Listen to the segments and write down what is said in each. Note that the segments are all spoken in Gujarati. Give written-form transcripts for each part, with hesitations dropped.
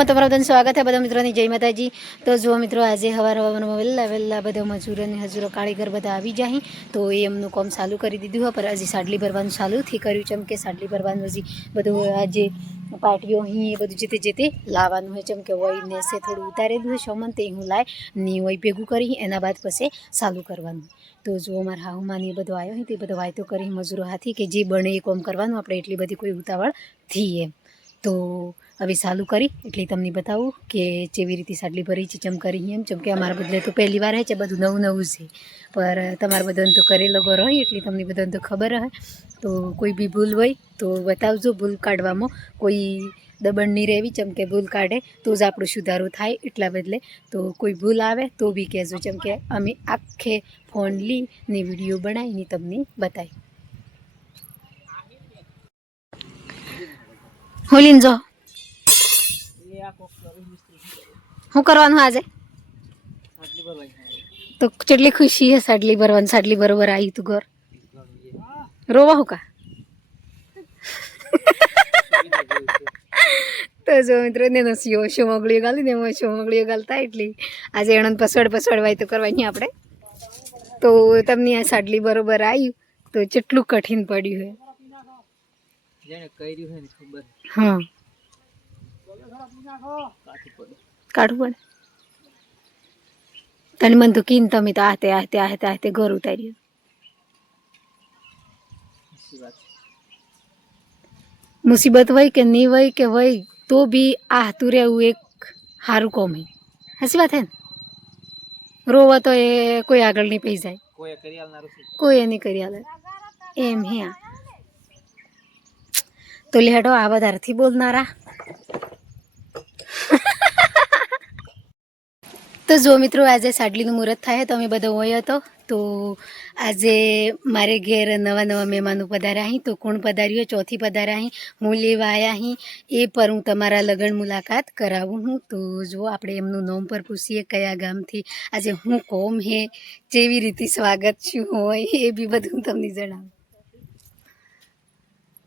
બ્લોગમાં તમારું બધાનું સ્વાગત છે બધા મિત્રોની જય માતાજી। તો જો મિત્રો આજે હવારમાં વહેલા બધા મજૂર અને હજૂરો કારીગર બધા આવી જાય તો એ એમનું કામ ચાલુ કરી દીધું હોય, પર હજી સાડલી ભરવાનું ચાલુથી કર્યું છે, કે સાડલી ભરવાનું હજી બધું આજે પાટીઓ અહીં એ બધું જેતે લાવવાનું હોય, જેમ કે હોય ને સે થોડું ઉતારેલું હોય સોમન તે હું લાય ને હોય ભેગું કરી એના બાદ પછી ચાલુ કરવાનું। તો જો અમારા હાહુમાં એ બધો આવ્યો હોય તે બધો વાયતો કરી મજૂરો હાથી કે જે બને એ કામ કરવાનું, આપણે એટલી બધી કોઈ ઉતાવળ થી એમ। તો હવે ચાલુ કરી એટલે તમને બતાવું કે કેવી રીતે સાડલી ભરી છે, ચમ કરી એમ, ચમ કે અમારા બદલે તો પહેલી વાર છે, બધું નવું નવું છે, પર તમારા બધાને તો કરેલો ગોર હોય એટલે તમને બધાને તો ખબર હોય। તો કોઈ બી ભૂલ હોય તો બતાવજો, ભૂલ કાઢવામાં કોઈ દબણ નહીં રહેવી, ચમ કે ભૂલ કાઢે તો જ આપણું સુધારો થાય, એટલા બદલે તો કોઈ ભૂલ આવે તો બી કહેજો, ચમ કે અમે આખે ફોન લઈને વિડીયો બનાવીને તમને બતાવી। હોલીન જો શું કરવાનું આજે તો કેટલી ખુશી હે સાડલી ભરવાની, સાડલી બરોબર આવી તું ઘર રોવા હું કા તો જો મિત્રો ને નસીઓ શોમગળીઓ ગાલી ને એમાં શોમગળીઓ ગાલતા એટલે આજે એણન પસડ તો કરવાની આપણે। તો તમને આ સાડલી બરોબર આવ્યું તો કેટલું કઠિન પડ્યું હે, हाँ काढ़ू पड़े तने मन तो कीन तमे तो आते आते आते आते घर उतार्યું। मुसीबत वही के नहीं वही के वही तो भी आहतू रहવું एक हारू कोम है, हसी बात है ने। रोवा तो ये कोई આગળ नहीं पी जाए, कोई नहीं करियाल एम है। तो लेडो आ વધારથી બોલનારા। તો જો મિત્રો આજે સાડલીનું મુહૂર્ત થાય તો અમે બધો હોય હતો, તો આજે મારે ઘેર નવા નવા મહેમાનો પધાર્યા અહીં। તો કોણ પધાર્યું, ચોથી પધાર્યા અહીં, હું લેવા આવ્યા અહીં એ પર હું તમારા લગન મુલાકાત કરાવું હું। તો જો આપણે એમનું નામ પર પૂછીએ કયા ગામથી આજે હું કોમ હે, જેવી રીતે સ્વાગત શું હોય એ બી બધું તમને જણાવું।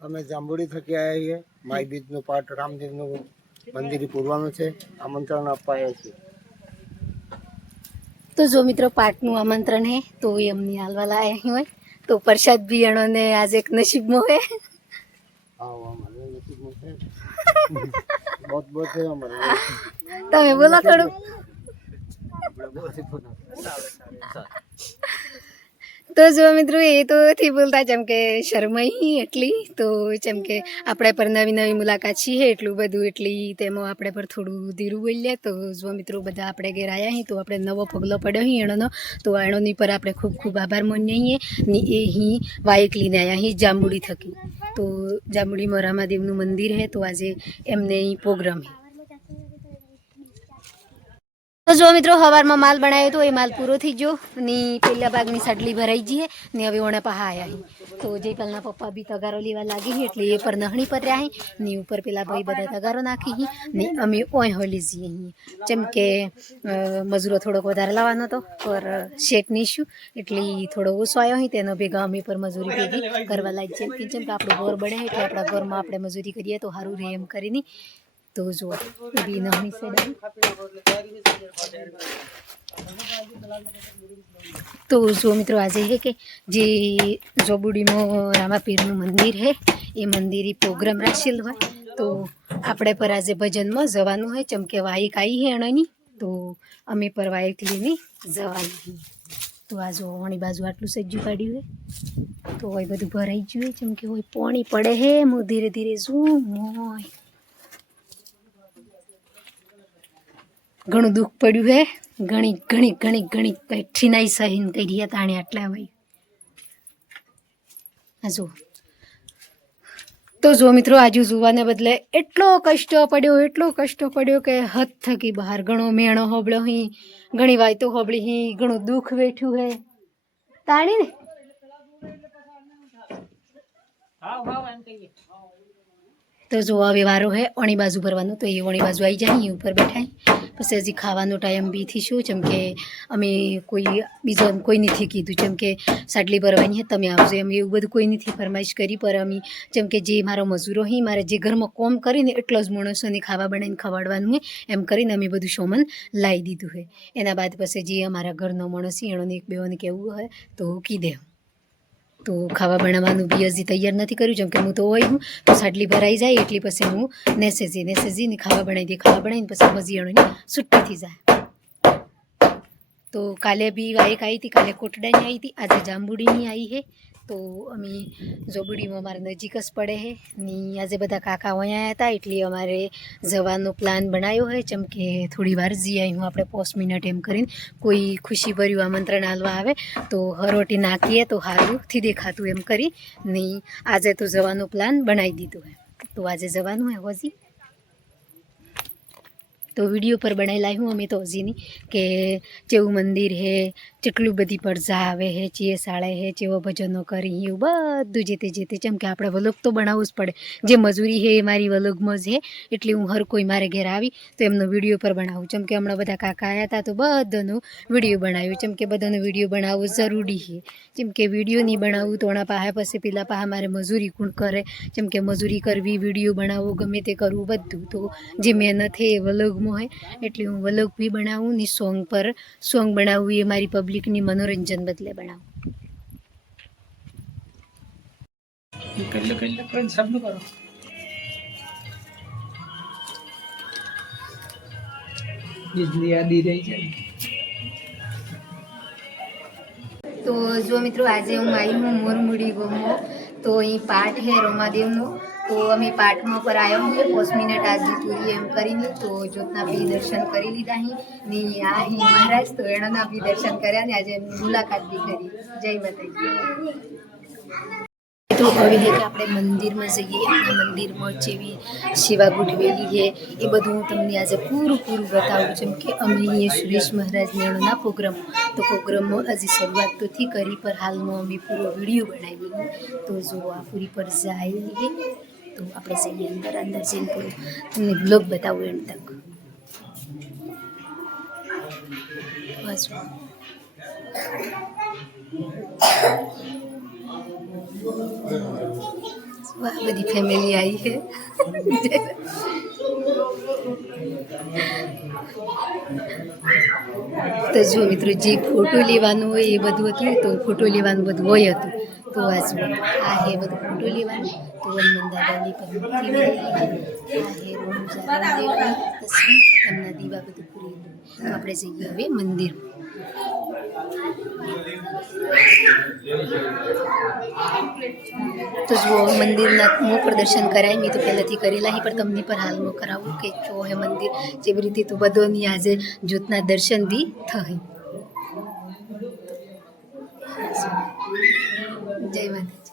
અમે જાંબુડી થકી આવ્યા છીએ, માઈ બીજનું પાઠ રામદેવનું મંદિર પૂરવાનું છે, આમંત્રણ આપવા આવ્યા છીએ। તો જો મિત્રો પાઠનું આમંત્રણ હે તો એમની હાલવાલા આવ્યા હોય, તો પ્રસાદ બી એણોને આજે એક નસીબમાં હે। बहुत बहुत है हमारे। તમે બોલો થોડું। તો જો મિત્રો એ તો થી બોલતા જેમ કે શરમાઈ એટલી, તો જેમ કે આપણે પર નવી નવી મુલાકાત છીએ એટલું બધું એટલી તેમાં આપણે પર થોડું ધીરું બોલીએ। તો જો મિત્રો બધા આપણે ઘેર આવ્યા અહીં તો આપણે નવો પગલો પડ્યો અહીં એણોનો, તો એણોની પર આપણે ખૂબ ખૂબ આભાર માનીએ ને એ અહીં વાયક લઈને આવ્યા અહીં જાંબુડી થકી। તો જાંબુડીમાં રામાદેવનું મંદિર હે, તો આજે એમને અહીં પ્રોગ્રામ હે। તો જો મિત્રો સવારમાં માલ બનાવ્યો તો એ માલ પૂરો થઈ ગયો ને પેલા ભાગની સાડલી ભરાઈ ગઈ ને હવે ઓણા પહા આવ્યા અહીં। તો જયપાલના પપ્પા બી તગારો લેવા લાગી એટલે એ પર નહણી પર રહ્યા ને ઉપર પેલા ભાઈ બધા તગારો નાખી ને અમે ઓય હોલી જઈએ અહીં, જેમ કે મજૂરો થોડોક વધારે લાવવાનો હતો પર શેઠ નીશું એટલે થોડો ઓછો આવ્યો અહીં, તેનો ભેગા અમે પર મજૂરી ભેગી કરવા લાગી, જેમ કે આપણું ઘર બને એટલે આપણા ઘરમાં આપણે મજૂરી કરીએ તો સારું રહે એમ કરીને। તો જો બી નહણી સાઈડ તો જો મિત્રો આજે હે કે જે જોબુડીમાં રામાપીરનું મંદિર હે એ મંદિર પ્રોગ્રામ રાખેલ હોય, તો આપણે પર આજે ભજનમાં જવાનું હોય, ચમકે વાયક આવી હે એણોની તો અમે પર વાયક લઈને જવાનું। તો આ જો વણી બાજુ આટલું સજ્જું કાઢ્યું હે, તો હોય બધું ભરાઈ ગયું હોય, ચમકે હોય પાણી પડે હે હું ધીરે ધીરે શું મોય ઘણું દુઃખ પડ્યું હે, ઘણી ઘણી ઘણી ઘણી કઠિનાઈ સહીન કરી તાણે આટલા હોય। જો તો જો મિત્રો આજુ જોવાને બદલે એટલો કષ્ટ પડ્યો કે હદ થકી બહાર ઘણો મેણો હોબળ્યો અહીં, ઘણી વાયતો હોબળી અહીં, ઘણું દુઃખ વેઠ્યું હે તાણી ને। તો જો હવે વારો હે ઓણી બાજુ ભરવાનું, તો એ ઓણી બાજુ આવી જાય ઉપર બેઠા પછી હજી ખાવાનો ટાઈમ બી થઈશું જેમ કે અમે કોઈ નથી કીધું જેમ કે સાડલી ભરવાની હે તમે આવજો એમ એવું બધું કોઈ નથી ફરમાઈશ કરી પર અમે જેમ કે જે મારો મજૂરો હી મારે જે ઘરમાં કોમ કરીને એટલો જ માણસોને ખાવા બનાવીને ખવડાવવાનું હોય એમ કરીને અમે બધું સોમન લાવી દીધું હોય એના બાદ પછી જે અમારા ઘરનો માણસ છે એણોને એક બેઓને કહેવું હોય તો કીધે તો ખાવા બનાવવાનું બી હજી તૈયાર નથી કર્યું જેમ કે હું તો હોય હું તો સાડલી ભરાઈ જાય એટલી પછી હું નેસેજીને ખાવા બનાવીને પછી હજી એણોની છુટ્ટી થઈ જાય તો કાલે બી એક આવી હતી કાલે કોટડાની આવી હતી આજે જાંબુડીની આવી છે તો અમે જોબડીમાં અમારે નજીક જ પડે છે ને આજે બધા કાકા અહીંયા હતા એટલે અમારે જવાનો પ્લાન બનાવ્યો હોય જેમ કે થોડી વાર જઈ આવી હું આપણે 5 મિનિટ એમ કરીને કોઈ ખુશીભર્યું આમંત્રણ આલવા આવે તો હરોટી નાખીએ તો સારુંથી દેખાતું એમ કરી ને આજે તો જવાનો પ્લાન બનાવી દીધો હોય તો આજે જવાનું હોય હજી તો વિડીયો પર બનાવી લાવી હું અમે તો હજીની કે જેવું મંદિર હે જેટલું બધી પડઝા આવે હે ચીએ સાળે હે જેવો ભજનો કરી એવું બધું જે તે જેમ કે આપણે વલોગ તો બનાવવું જ પડે જે મજૂરી હે એ મારી વલોગમાં જ હે એટલે હું હર કોઈ મારે ઘેર આવી તો એમનો વિડીયો પર બનાવું જેમ કે હમણાં બધા કાકા આવ્યા હતા તો બધાનો વિડીયો બનાવ્યો જેમ કે બધાનો વિડીયો બનાવવો જરૂરી છે જેમ કે વિડીયો નહીં બનાવવું તો એના પાસે પછી પેલા પાસે મારે મજૂરી કોણ કરે જેમ કે મજૂરી કરવી વિડીયો બનાવવો ગમે તે કરવું બધું તો જે મહેનત છે એ વલોગમાં હોય એટલે હું વલોગ બી બનાવું ને સોંગ બનાવવું એ મારી પબ્લિકની મનોરંજન બદલે બનાવું તો જો મિત્રો આજે હું આવી હું મોરમુડી ગમો તો અહીં પાઠ હે રોમાદેવનો તો અમે પાઠમાં પર આવ્યો છીએ 5 મિનિટ આજની પૂરી એમ કરીને તો જ્યોતના બી દર્શન કરી લીધા અહીં ને આ અહીં મહારાજ તો એણોના બી દર્શન કર્યા ને આજે એમની મુલાકાત બી કરી જય માતાજી તો હવે છે કે આપણે મંદિરમાં જઈએ આપણા મંદિરમાં જેવી સેવા ગોઠવેલી છે એ બધું હું તમને આજે પૂરું બતાવું જેમ કે અમે અહીંયા સુરેશ મહારાજ મેળોના પ્રોગ્રામ તો પ્રોગ્રામમાં હજી શરૂઆત તો થી કરી પર હાલમાં અમે પૂરો વિડીયો બનાવી તો જો આ પૂરી પર જાય તો આપણે જઈએ અંદર જઈને પૂરો તમને બ્લોગ બતાવું એમ તક બસ બધી ફેમિલી આવી છે તો જો મિત્રો જે ફોટો લેવાનું હોય એ બધું હતું તો ફોટો લેવાનું બધું હોય હતું તો આ જો આ હે બધું ફોટો લેવાનું તો હનુમાન દાદાની પર મૂર્તિ આ હે રોમજાની તસવીર એમના દીવા બધું પૂરી તો આપણે જઈએ હવે મંદિર તો જો મંદિરના મોં દર્શન કરાય મેં તો પહેલાંથી કરેલા પણ તમને પણ હાલમાં કરાવું કે જો હે મંદિર જેવી રીતે તો બધોની આજે જ્યોતના દર્શન બી થાય જય માતાજી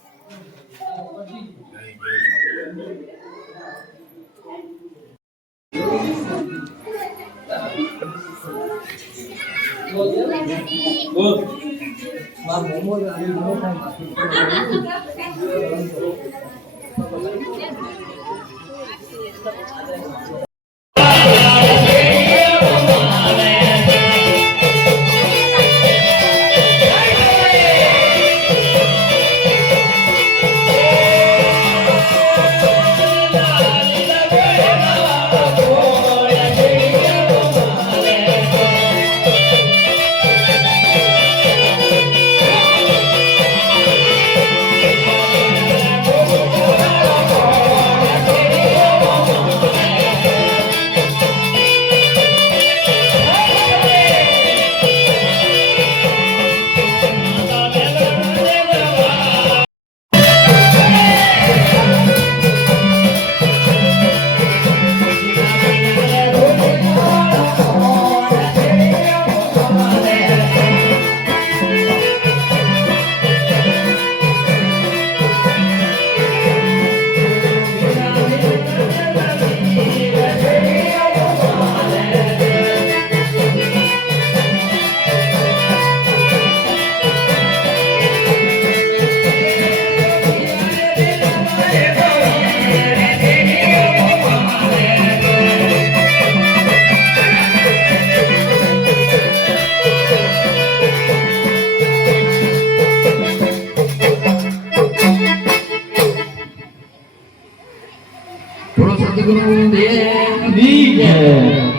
સદગુરુદેવની જય.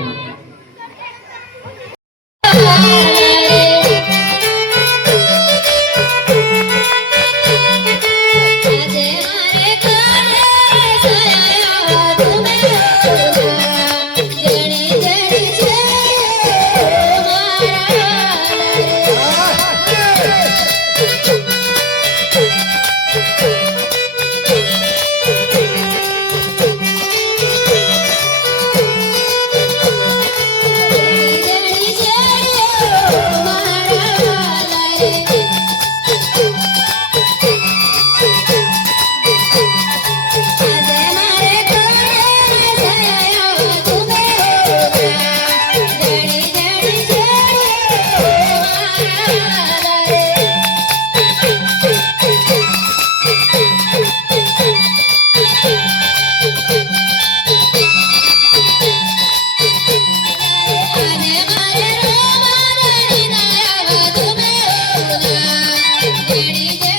Daddy,